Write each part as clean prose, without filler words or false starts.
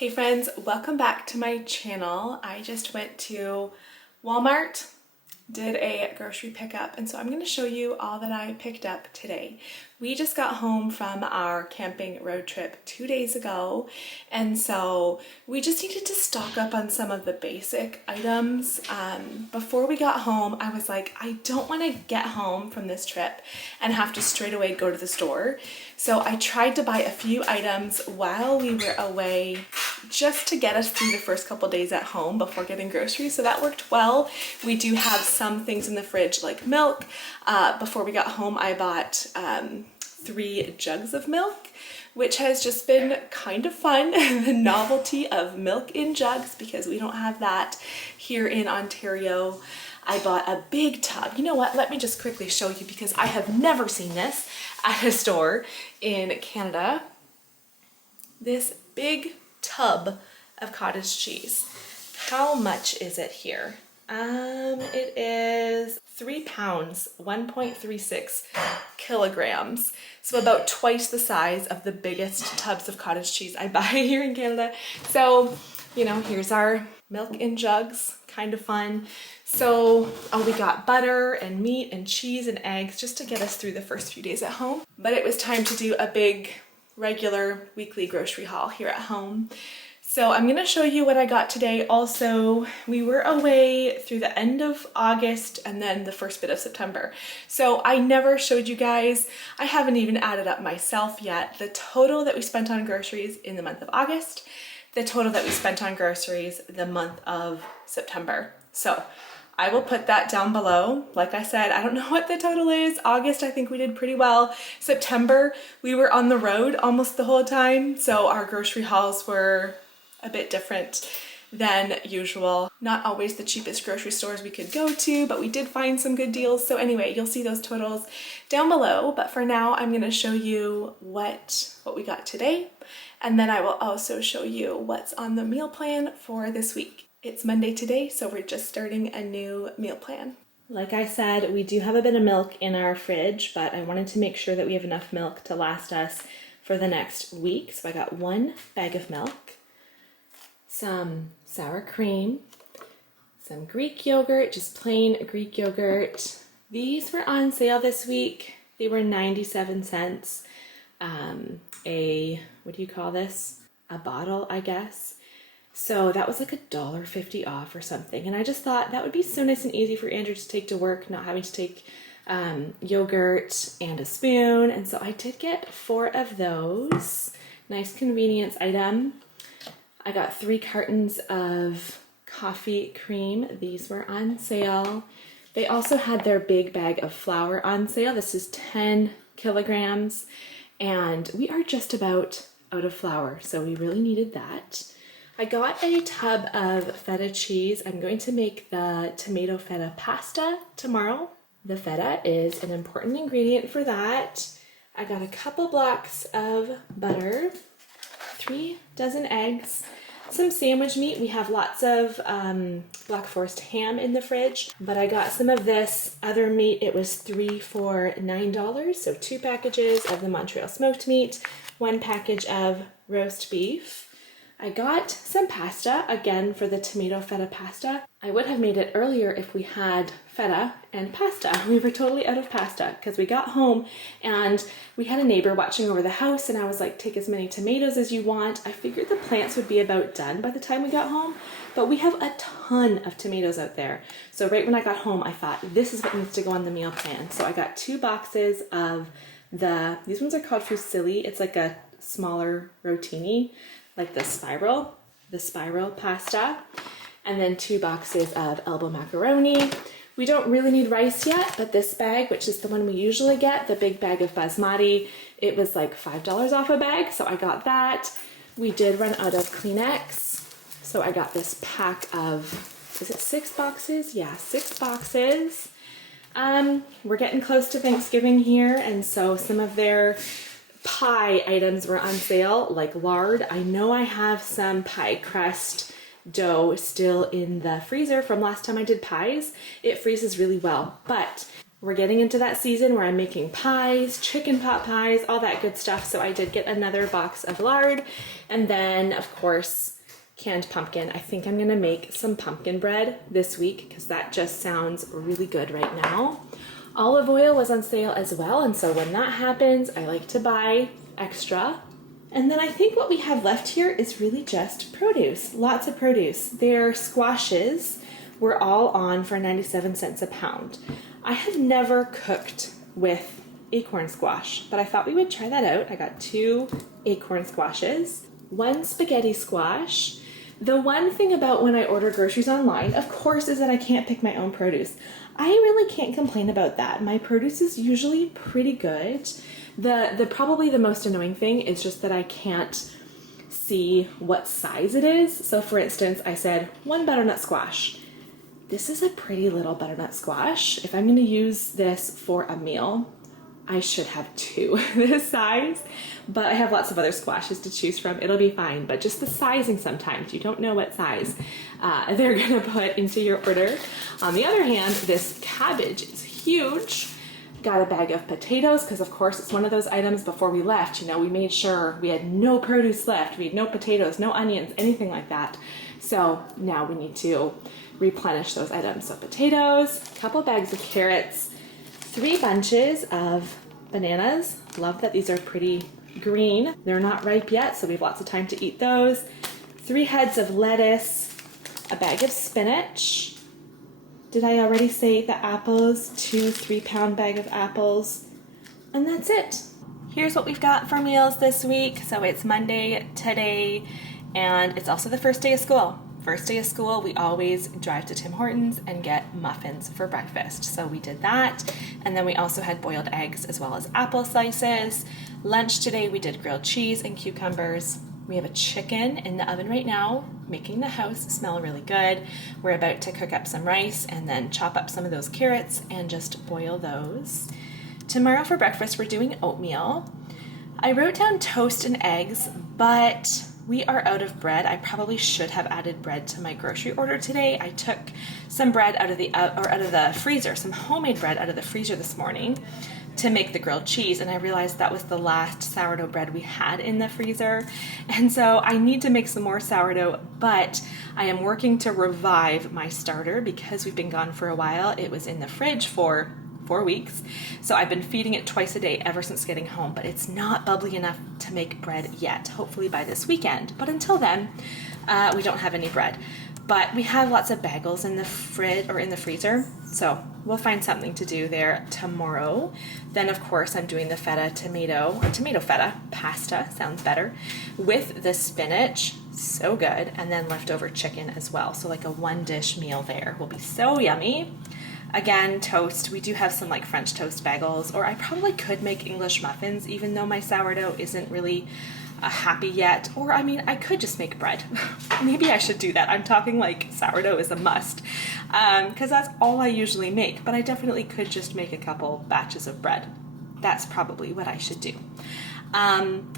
Hey friends, welcome back to my channel. I just went to Walmart, did a grocery pickup, and so I'm going to show you all that I picked up today. We just got home from our camping road trip 2 days ago, and so we just needed to stock up on some of the basic items. Before we got home, I was like, I don't want to get home from this trip and have to straight away go to the store. So I tried to buy a few items while we were away just to get us through the first couple days at home before getting groceries. So that worked well. We do have some things in the fridge like milk. Before we got home, I bought 3 jugs of milk, which has just been kind of fun. The novelty of milk in jugs, because we don't have that here in Ontario. I bought a big tub. You know what? Let me just quickly show you, because I have never seen this at a store in Canada. This big tub of cottage cheese. How much is it here? It is 3 pounds, 1.36 kilograms. So about twice the size of the biggest tubs of cottage cheese I buy here in Canada. So, you know, here's our milk in jugs, kind of fun. So, we got butter and meat and cheese and eggs just to get us through the first few days at home. But it was time to do a big, regular weekly grocery haul here at home. So I'm gonna show you what I got today. Also, we were away through the end of August and then the first bit of September. So I never showed you guys, I haven't even added up myself yet, the total that we spent on groceries in the month of August, the total that we spent on groceries the month of September. So I will put that down below. Like I said, I don't know what the total is. August, I think we did pretty well. September, we were on the road almost the whole time, so our grocery hauls were a bit different than usual. Not always the cheapest grocery stores we could go to, but we did find some good deals. So anyway, you'll see those totals down below. But for now, I'm gonna show you what we got today. And then I will also show you what's on the meal plan for this week. It's Monday today, so we're just starting a new meal plan. Like I said, we do have a bit of milk in our fridge, but I wanted to make sure that we have enough milk to last us for the next week. So I got 1 bag of milk, some sour cream, some Greek yogurt, just plain Greek yogurt. These were on sale this week. They were 97 cents. What do you call this? A bottle, I guess. So that was like $1.50 off or something. And I just thought that would be so nice and easy for Andrew to take to work, not having to take yogurt and a spoon. And so I did get 4 of those. Nice convenience item. I got 3 cartons of coffee cream. These were on sale. They also had their big bag of flour on sale. This is 10 kilograms, and we are just about out of flour, so we really needed that. I got a tub of feta cheese. I'm going to make the tomato feta pasta tomorrow. The feta is an important ingredient for that. I got a couple blocks of butter, 3 dozen eggs, some sandwich meat. We have lots of Black Forest ham in the fridge, but I got some of this other meat. It was 3 for $9, so 2 packages of the Montreal smoked meat, 1 package of roast beef. I got some pasta, again for the tomato feta pasta. I would have made it earlier if we had feta and pasta. We were totally out of pasta because we got home and we had a neighbor watching over the house, and I was like, take as many tomatoes as you want. I figured the plants would be about done by the time we got home, but we have a ton of tomatoes out there. So right when I got home, I thought this is what needs to go on the meal plan. So I got 2 boxes of these ones are called fusilli. It's like a smaller rotini, like the spiral pasta, and then 2 boxes of elbow macaroni. We don't really need rice yet, but this bag, which is the one we usually get, the big bag of basmati, it was like $5 off a bag, so I got that. We did run out of Kleenex, so I got this pack of, is it 6 boxes? Yeah, 6 boxes. We're getting close to Thanksgiving here, and so some of their pie items were on sale, like lard. I know I have some pie crust dough still in the freezer from last time I did pies. It freezes really well, but We're getting into that season where I'm making pies, chicken pot pies, all that good stuff. So I did get another box of lard, and then of course, canned pumpkin. I think I'm gonna make some pumpkin bread this week because that just sounds really good right now. Olive oil was on sale as well, and so when that happens, I like to buy extra. And then I think what we have left here is really just produce, lots of produce. Their squashes were all on for 97 cents a pound. I have never cooked with acorn squash, but I thought we would try that out. I got 2 acorn squashes, 1 spaghetti squash. The one thing about when I order groceries online, of course, is that I can't pick my own produce. I really can't complain about that. My produce is usually pretty good. The probably the most annoying thing is just that I can't see what size it is. So for instance, I said 1 butternut squash. This is a pretty little butternut squash. If I'm gonna use this for a meal, I should have 2 this size, but I have lots of other squashes to choose from. It'll be fine, but just the sizing sometimes, you don't know what size they're gonna put into your order. On the other hand, this cabbage is huge. Got a bag of potatoes, because of course it's one of those items before we left, you know, we made sure we had no produce left. We had no potatoes, no onions, anything like that. So now we need to replenish those items. So potatoes, a couple bags of carrots, 3 bunches of bananas. Love that these are pretty green. They're not ripe yet, so we have lots of time to eat those. 3 heads of lettuce, a bag of spinach. Did I already say the apples? 2 3-pound bag of apples. And that's it. Here's what we've got for meals this week. So it's Monday today, and it's also the first day of school. First day of school, we always drive to Tim Hortons and get muffins for breakfast. So we did that. And then we also had boiled eggs as well as apple slices. Lunch today, we did grilled cheese and cucumbers. We have a chicken in the oven right now, making the house smell really good. We're about to cook up some rice and then chop up some of those carrots and just boil those. Tomorrow for breakfast, we're doing oatmeal. I wrote down toast and eggs, but we are out of bread. I probably should have added bread to my grocery order today. I took some bread out of the freezer, some homemade bread out of the freezer this morning to make the grilled cheese, and I realized that was the last sourdough bread we had in the freezer, and so I need to make some more sourdough, but I am working to revive my starter because we've been gone for a while. It was in the fridge for 4 weeks, so I've been feeding it twice a day ever since getting home, but it's not bubbly enough to make bread yet, hopefully by this weekend. But until then, we don't have any bread. But we have lots of bagels in the fridge or in the freezer, so we'll find something to do there tomorrow. Then of course I'm doing the tomato feta pasta, sounds better, with the spinach, so good, and then leftover chicken as well. So like a 1-dish meal there will be so yummy. Again, toast. We do have some like French toast bagels, or I probably could make English muffins even though my sourdough isn't really happy yet. Or I mean, I could just make bread. Maybe I should do that. I'm talking like sourdough is a must because that's all I usually make, but I definitely could just make a couple batches of bread. That's probably what I should do. I'm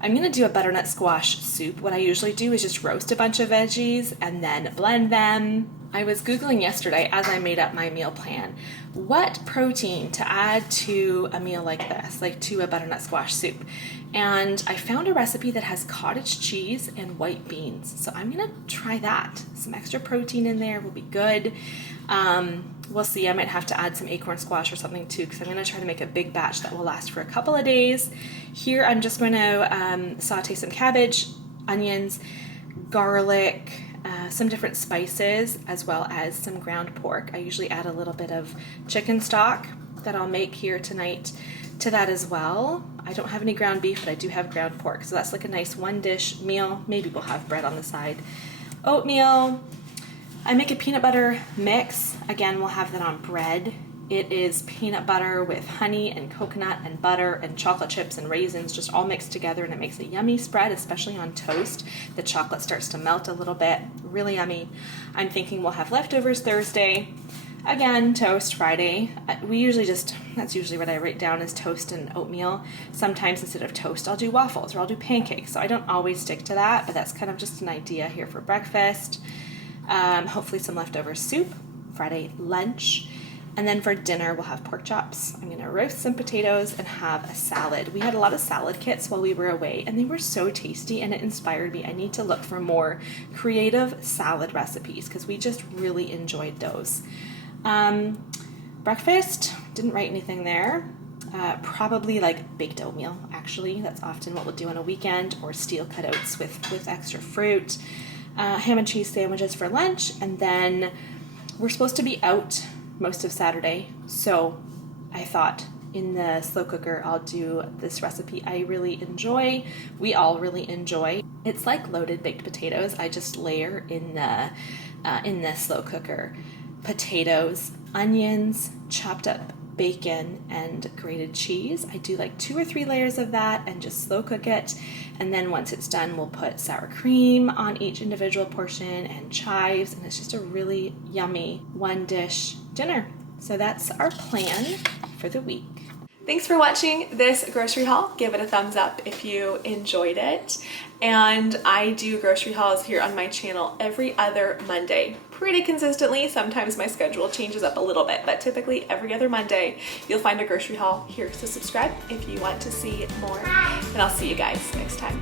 gonna do a butternut squash soup. What I usually do is just roast a bunch of veggies and then blend them. I was Googling yesterday as I made up my meal plan, what protein to add to a meal like this, like to a butternut squash soup. And I found a recipe that has cottage cheese and white beans. So I'm gonna try that. Some extra protein in there will be good. We'll see, I might have to add some acorn squash or something too, because I'm gonna try to make a big batch that will last for a couple of days. Here I'm just gonna saute some cabbage, onions, garlic, some different spices, as well as some ground pork. I usually add a little bit of chicken stock that I'll make here tonight to that as well. I don't have any ground beef, but I do have ground pork. So that's like a nice 1-dish meal. Maybe we'll have bread on the side. Oatmeal. I make a peanut butter mix. Again, we'll have that on bread. It is peanut butter with honey and coconut and butter and chocolate chips and raisins just all mixed together, and it makes a yummy spread, especially on toast. The chocolate starts to melt a little bit. Really yummy. I'm thinking we'll have leftovers Thursday. Again, toast Friday. That's usually what I write down is toast and oatmeal. Sometimes instead of toast, I'll do waffles or I'll do pancakes. So I don't always stick to that, but that's kind of just an idea here for breakfast. Hopefully some leftover soup. Friday lunch. And then for dinner, we'll have pork chops. I'm gonna roast some potatoes and have a salad. We had a lot of salad kits while we were away, and they were so tasty, and it inspired me. I need to look for more creative salad recipes because we just really enjoyed those. Breakfast, didn't write anything there. Probably like baked oatmeal, actually. That's often what we'll do on a weekend, or steel cutouts with extra fruit. Ham and cheese sandwiches for lunch, and then we're supposed to be out most of Saturday, so I thought in the slow cooker I'll do this recipe I really enjoy, we all really enjoy. It's like loaded baked potatoes. I just layer in the slow cooker potatoes, onions, chopped up bacon, and grated cheese. I do like 2 or 3 layers of that and just slow cook it, and then once it's done we'll put sour cream on each individual portion and chives, and it's just a really yummy one dish dinner. So that's our plan for the week. Thanks for watching this grocery haul. Give it a thumbs up if you enjoyed it. And I do grocery hauls here on my channel every other Monday, pretty consistently. Sometimes my schedule changes up a little bit, but typically every other Monday you'll find a grocery haul here. So subscribe if you want to see more, and I'll see you guys next time.